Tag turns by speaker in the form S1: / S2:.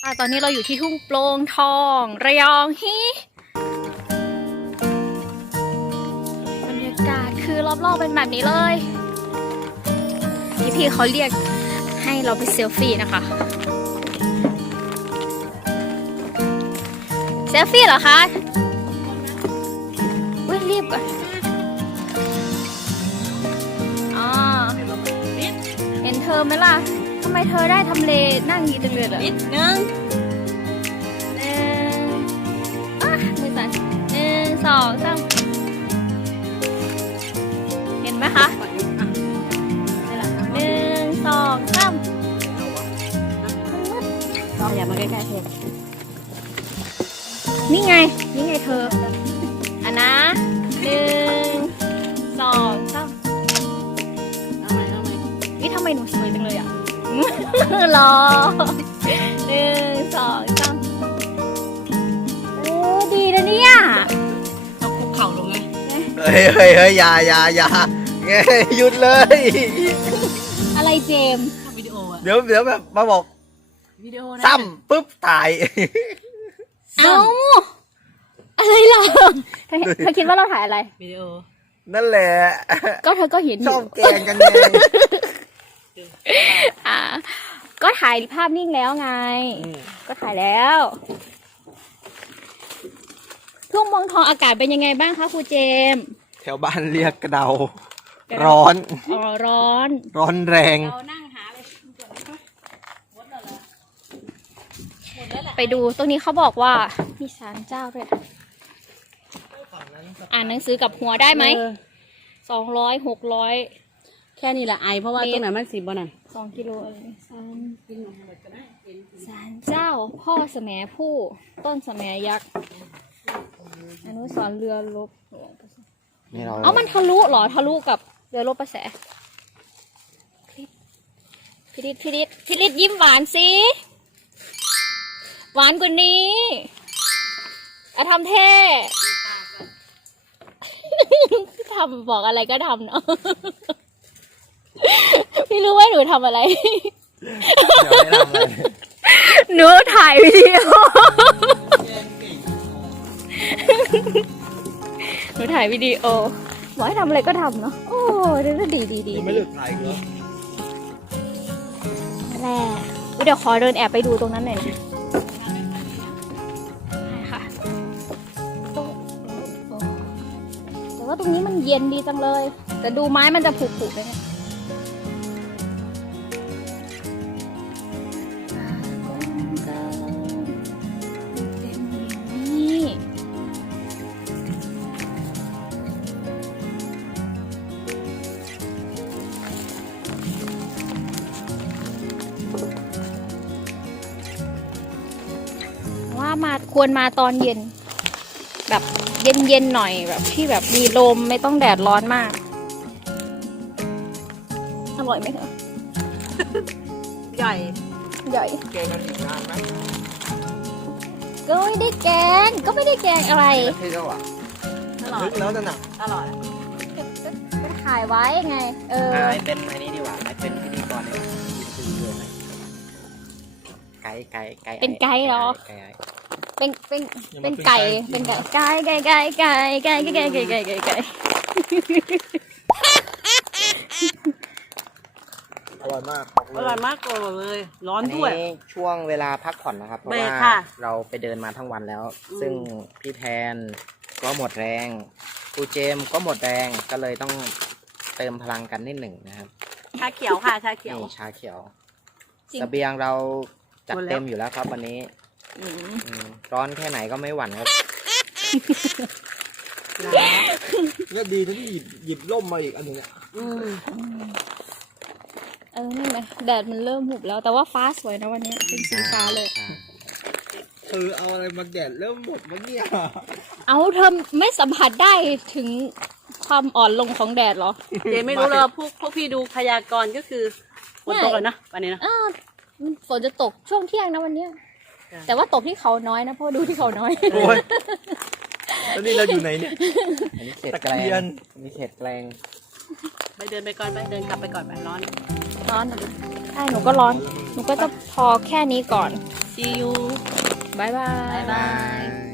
S1: ตอนนี้เราอยู่ที่ทุ่งโปร่งทองระยองฮิบรรยากาศคือรอบๆเป็นแบบนี้เลยพี่เขาเรียกให้เราไปเซลฟี่นะคะเซลฟี่เหรอคะอุ้ยรีบก่อนอ๋อเห็นเธอไหมล่ะทำไมเธอได้ทำเลนั่งดีจังเลยเหรอ
S2: นิดนึง
S1: มือสั่น1 2 3เห็นไหมคะ1 2 3
S2: อย่ามาใกล้ๆเธอ
S1: นี่ไงเธออันนะ1 2 3
S2: เอาใหม่
S1: นี่ทำไมหนูสวยจังเลยอ่ะรอ1 2 3โอ้ดีนะเนี่ย
S2: ต้องคุกเข่าลงไง
S3: เฮ้ยอย่าไงหยุดเลย
S1: อะไรเจมส์
S2: วิดีโออะ
S3: เดี๋ยวแบบมาบอก
S2: วิดีโอนะ
S3: ซ้ำปุ๊บถ่าย
S1: เอ้าอะไรล่ะเธอคิดว่าเราถ่ายอะไร
S2: วิดีโอ
S3: นั่นแหละ
S1: ก็เธอก็เห็นอ
S3: ชอยู่ บแกล้งกันเอง
S1: ก็ถ่ายภาพนิ่งแล้วไงก็ถ่ายแล้วทุ่งโปร่งทองอากาศเป็นยังไงบ้างคะครูเจมส์
S3: แถวบ้านเรียกกระเดาร้อน
S1: อ๋อร้อน
S3: แรง
S2: เรานั่งหาเลย
S1: ไปดูตรงนี้เขาบอกว่ามีศาลเจ้าด้วยอ่านหนังสือกับหัวได้ไหม200 600
S2: แค่นี้แหละไอเพราะว่าตรงไหนมัน10 บ่นั่น
S1: 2 กิโลอะไรศาลเจ้าพ่อแสมผู้ต้นแสมยักษ์อนุสรณ์เรือรบเอามันทะลุเหรอทะลุกับเรือรบประแสพิริศยิ้มหวานสิหวานกว่านี้ทำเท่ทำบอกอะไรก็ทำเนาะพี่รู้ว่าหนูทำอะไร
S3: เดี๋ยวไม่ทำอะไร
S1: หนูถ่ายวิดีโอบอกให้ทำอะไรก็ทำเนาะโอ้ดี
S3: ไม่เลิกถ่ายเหรอ
S1: แหละเดี๋ยวขอเดินแอบไปดูตรงนั้นหน่อยนะค่ะแต่ว่าตรงนี้มันเย็นดีจังเลยแต่ดูไม้มันจะผุๆเลยเนี่ยควรมาตอนเย็นแบบเย็นหน่อยแบบที่แบบมีลมไม่ต้องแดดร้อนมากอร่อยไหมคะ
S2: ใหญ่
S3: แกงกันอีกนานไหม
S1: ก็ไม่ได้แกงอะไร
S3: ที่เท่าอ่ะลึกแล้วนั่นน่ะ
S2: อร่อย
S1: ก็ถ่ายไว้ไง
S3: ไม่เป็นอันนี้ดีกว่าไม่เป็นพิธีกรดีกว่าไก่
S1: เป็นไก่เหรอเป็นไก่
S3: อร่อยมาก
S2: เลยร้อนด้วย
S3: ช่วงเวลาพักผ่อนนะครับเพราะว่าเราไปเดินมาทั้งวันแล้วซึ่งพี่แทนก็หมดแรงครูเจมก็หมดแรงก็เลยต้องเติมพลังกันนิดหนึ่งนะครับ
S2: ชาเขียวค่ะชาเขียว
S3: เสบียงเราจัดเต็มอยู่แล้วครับวันนี้ร้อนแค่ไหนก็ไม่หวั่นครับเนี่ยดีนะที่หยิบร่มมาอีกอันนึงอ่ะ
S1: นี่ไหมแดดมันเริ่มหุบแล้วแต่ว่าฟ้าสวยนะวันนี้เป็นสีฟ้าเลย
S3: เอาอะไรมาแดดเริ่มหมดแล้วเนี่ย
S1: เอาเธอไม่สัมผัสได้ถึงความอ่อนลงของแดดหรอ
S2: เจ๊ไม่รู้เลยพวกพี่ดูพยากรณ์ก็คือฝนตกแล้วนะวันนี้นะ
S1: ฝนจะตกช่วงเที่ยงนะวันนี้แต่ว่าตกที่เขาน้อยนะเพราะดูที่เขาน้อย
S3: โอ้ยแล้วนี่เราอยู่ไหนเนี่ยอันนี้เขตแกลง
S2: ไปเดินไปก่อนไปเดินกลับไปก่อนไปร้อน
S1: ใช่หนูก็ร้อนหนูก็จะพอแค่นี้ก่อน
S2: see you
S1: บ๊ายบาย
S2: บ๊ายบาย